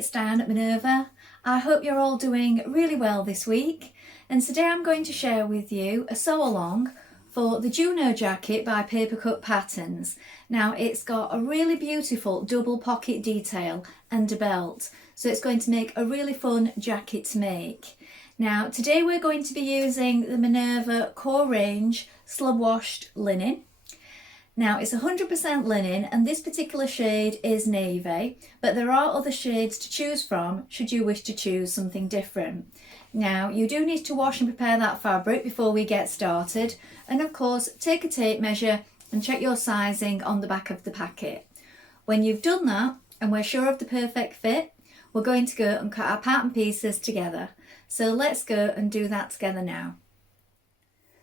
it's Diane at Minerva. I hope you're all doing really well this week, and today I'm going to share with you a sew along for the Juno Jacket by Papercut Patterns. Now it's got a really beautiful double pocket detail and a belt, so it's going to make a really fun jacket to make. Now today we're going to be using the Minerva Core Range Slub Washed Linen. Now it's 100% linen and this particular shade is navy, but there are other shades to choose from should you wish to choose something different. Now you do need to wash and prepare that fabric before we get started, and of course take a tape measure and check your sizing on the back of the packet. When you've done that and we're sure of the perfect fit, we're going to go and cut our pattern pieces together. So let's go and do that together now.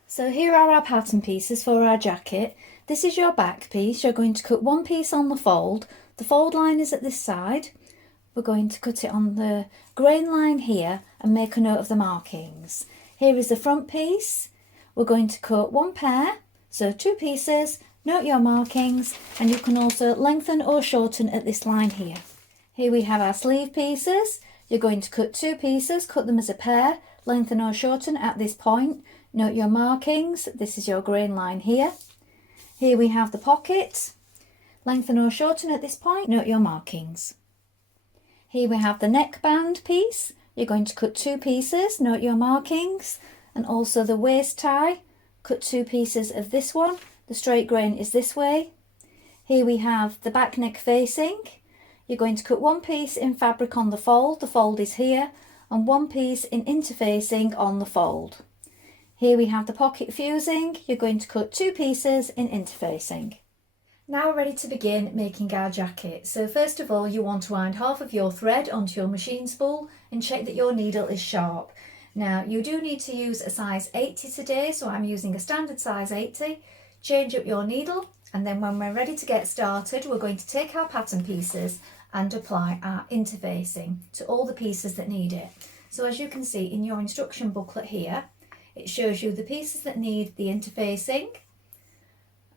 So here are our pattern pieces for our jacket. This is your back piece. You're going to cut one piece on the fold. The fold line is at this side. We're going to cut it on the grain line here and make a note of the markings. Here is the front piece. We're going to cut one pair, so two pieces, note your markings, and you can also lengthen or shorten at this line here. Here we have our sleeve pieces. You're going to cut two pieces, cut them as a pair, lengthen or shorten at this point, note your markings. This is your grain line here. Here we have the pocket, lengthen or shorten at this point, note your markings. Here we have the neckband piece. You're going to cut two pieces, note your markings, and also the waist tie, cut two pieces of this one. The straight grain is this way. Here we have the back neck facing. You're going to cut one piece in fabric on the fold is here, and one piece in interfacing on the fold. Here we have the pocket fusing. You're going to cut two pieces in interfacing. Now we're ready to begin making our jacket. So first of all, you want to wind half of your thread onto your machine spool and check that your needle is sharp. Now you do need to use a size 80 today, so I'm using a standard size 80. Change up your needle, and then when we're ready to get started, we're going to take our pattern pieces and apply our interfacing to all the pieces that need it. So as you can see in your instruction booklet here, it shows you the pieces that need the interfacing,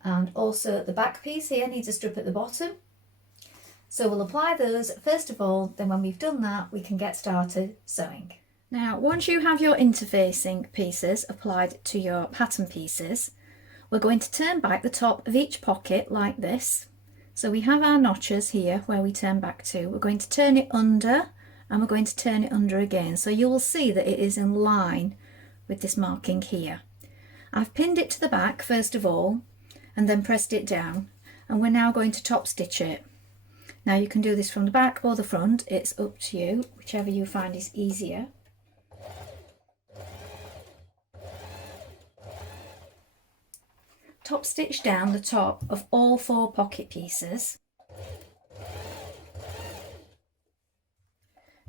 and also the back piece here needs a strip at the bottom. So we'll apply those first of all, then when we've done that we can get started sewing. Now once you have your interfacing pieces applied to your pattern pieces, we're going to turn back the top of each pocket like this. So we have our notches here where we turn back to. We're going to turn it under and we're going to turn it under again, so you will see that it is in line with this marking here. I've pinned it to the back first of all and then pressed it down, and we're now going to top stitch it. Now you can do this from the back or the front, it's up to you, whichever you find is easier. Top stitch down the top of all four pocket pieces.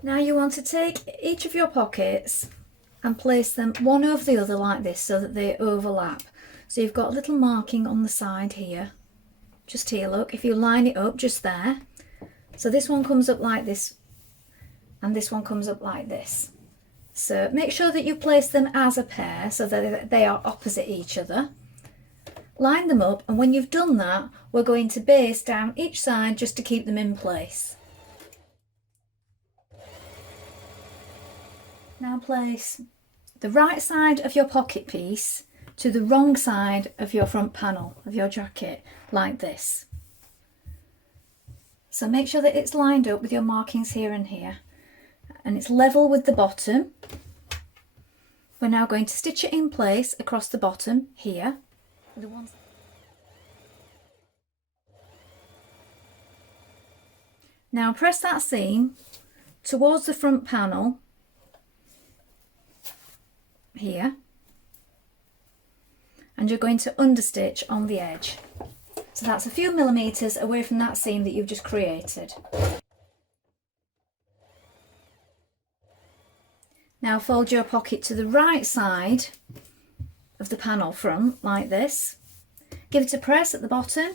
Now you want to take each of your pockets and place them one over the other like this so that they overlap. So you've got a little marking on the side here, just here, look, if you line it up just there. So this one comes up like this and this one comes up like this. So make sure that you place them as a pair so that they are opposite each other. Line them up, and when you've done that, we're going to baste down each side just to keep them in place. Now place the right side of your pocket piece to the wrong side of your front panel of your jacket, like this. So make sure that it's lined up with your markings here and here, and it's level with the bottom. We're now going to stitch it in place across the bottom here. Now press that seam towards the front panel here, and you're going to understitch on the edge. So that's a few millimeters away from that seam that you've just created. Now fold your pocket to the right side of the panel front like this. Give it a press at the bottom,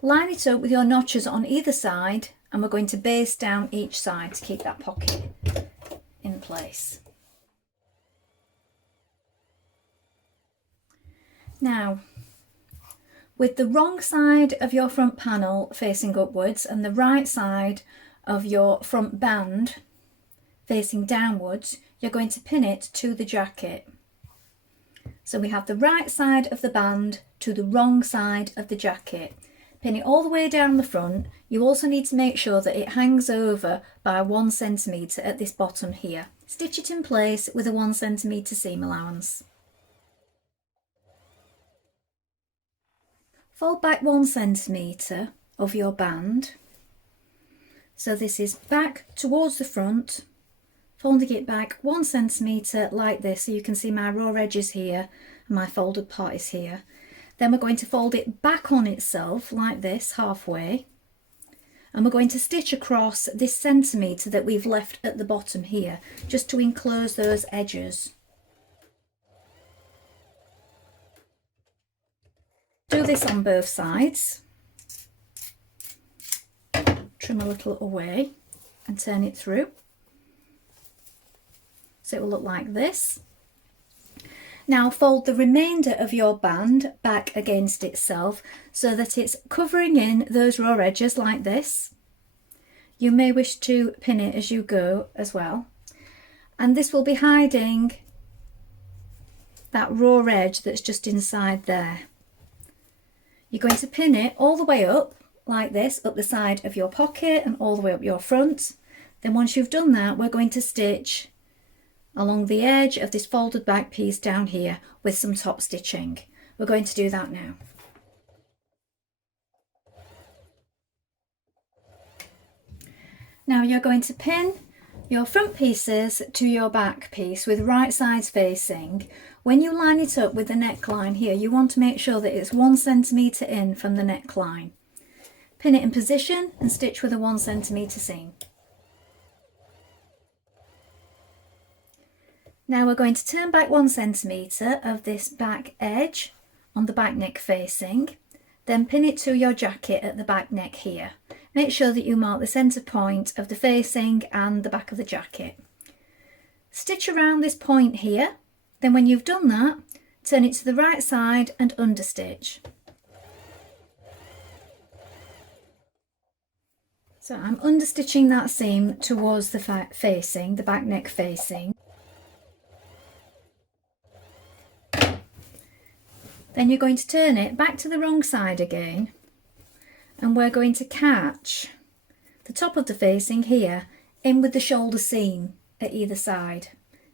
line it up with your notches on either side, and we're going to baste down each side to keep that pocket in place. Now, with the wrong side of your front panel facing upwards and the right side of your front band facing downwards, you're going to pin it to the jacket. So we have the right side of the band to the wrong side of the jacket. Pin it all the way down the front. You also need to make sure that it hangs over by 1 centimetre at this bottom here. Stitch it in place with a 1 centimetre seam allowance. Fold back 1 centimetre of your band. So this is back towards the front, folding it back 1 centimetre like this, so you can see my raw edges here and my folded part is here. Then we're going to fold it back on itself like this, halfway, and we're going to stitch across this centimetre that we've left at the bottom here, just to enclose those edges. Do this on both sides. Trim a little away and turn it through. So it will look like this. Now fold the remainder of your band back against itself so that it's covering in those raw edges like this. You may wish to pin it as you go as well. And this will be hiding that raw edge that's just inside there. You're going to pin it all the way up like this, up the side of your pocket and all the way up your front. Then once you've done that, we're going to stitch along the edge of this folded back piece down here with some top stitching. We're going to do that now. Now you're going to pin your front pieces to your back piece with right sides facing. When you line it up with the neckline here, you want to make sure that it's 1 centimetre in from the neckline. Pin it in position and stitch with a 1 centimetre seam. Now we're going to turn back 1 centimetre of this back edge on the back neck facing, then pin it to your jacket at the back neck here. Make sure that you mark the centre point of the facing and the back of the jacket. Stitch around this point here, then when you've done that, turn it to the right side and understitch. So I'm understitching that seam towards the facing, the back neck facing. Then you're going to turn it back to the wrong side again, and we're going to catch the top of the facing here in with the shoulder seam at either side.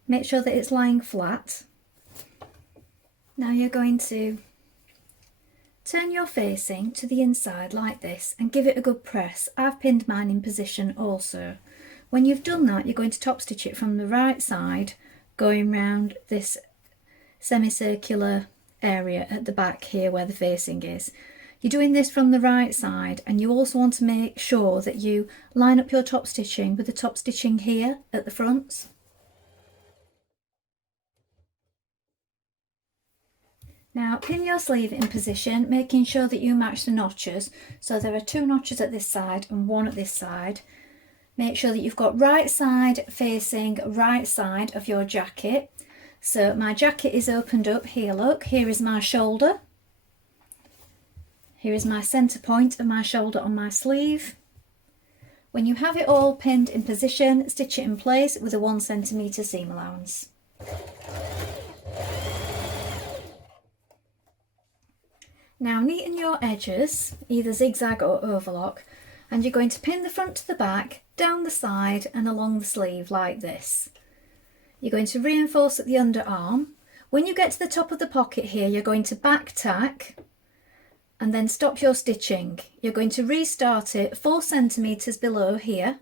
Make sure that it's lying flat. Now you're going to turn your facing to the inside like this and give it a good press. I've pinned mine in position also. When you've done that, you're going to top stitch it from the right side, going round this semicircular area at the back here where the facing is. You're doing this from the right side, and you also want to make sure that you line up your top stitching with the top stitching here at the front. Now pin your sleeve in position, making sure that you match the notches. So there are 2 notches at this side and 1 at this side. Make sure that you've got right side facing right side of your jacket. So my jacket is opened up here, look, here is my shoulder. Here is my centre point of my shoulder on my sleeve. When you have it all pinned in position, stitch it in place with a 1 centimetre seam allowance. Now neaten your edges, either zigzag or overlock, and you're going to pin the front to the back, down the side and along the sleeve like this. You're going to reinforce at the underarm. When you get to the top of the pocket here, you're going to back tack and then stop your stitching. You're going to restart it 4 centimetres below here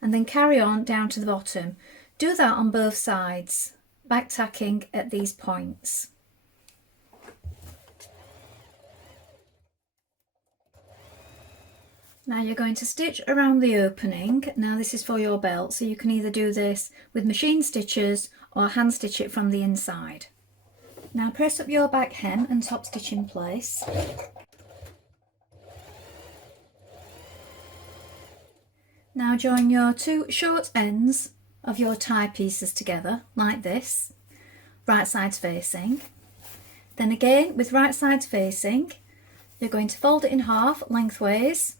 and then carry on down to the bottom. Do that on both sides, back tacking at these points. Now you're going to stitch around the opening. Now this is for your belt, so you can either do this with machine stitches or hand stitch it from the inside. Now press up your back hem and top stitch in place. Now join your 2 short ends of your tie pieces together like this, right sides facing. Then again with right sides facing, you're going to fold it in half lengthways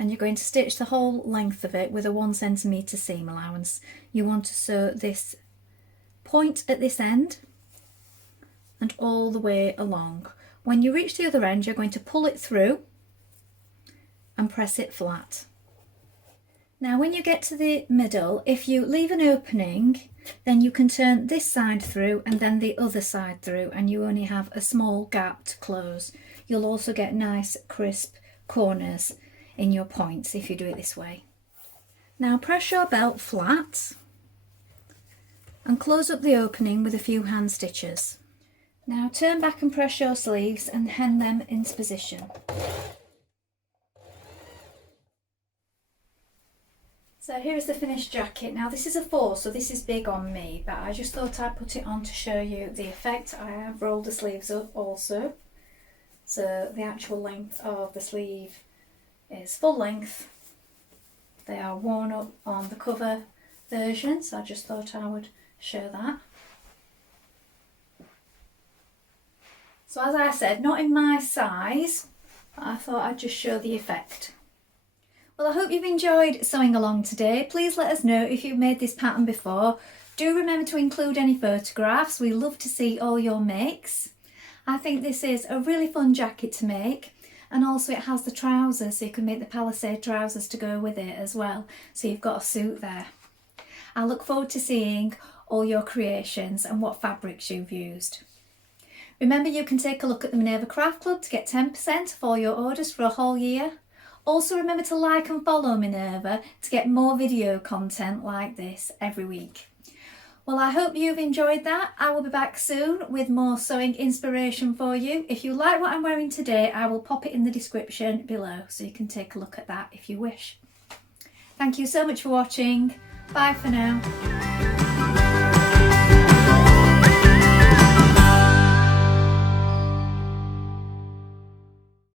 and you're going to stitch the whole length of it with a 1 centimetre seam allowance. You want to sew this point at this end and all the way along. When you reach the other end, you're going to pull it through and press it flat. Now when you get to the middle, if you leave an opening, then you can turn this side through and then the other side through, and you only have a small gap to close. You'll also get nice crisp corners in your points if you do it this way. Now press your belt flat and close up the opening with a few hand stitches. Now turn back and press your sleeves and hem them into position. So here's the finished jacket. Now this is a 4, so this is big on me, but I just thought I'd put it on to show you the effect. I have rolled the sleeves up also, so the actual length of the sleeve is full length. They are worn up on the cover version, so I just thought I would show that. So as I said, not in my size, but I thought I'd just show the effect. Well, I hope you've enjoyed sewing along today. Please let us know if you've made this pattern before. Do remember to include any photographs. We love to see all your makes. I think this is a really fun jacket to make, and also it has the trousers, so you can make the palisade trousers to go with it as well, so you've got a suit there. I look forward to seeing all your creations and what fabrics you've used. Remember, you can take a look at the Minerva Craft Club to get 10% for all your orders for a whole year. Also remember to like and follow Minerva to get more video content like this every week. Well, I hope you've enjoyed that. I will be back soon with more sewing inspiration for you. If you like what I'm wearing today, I will pop it in the description below so you can take a look at that if you wish. Thank you so much for watching. Bye for now.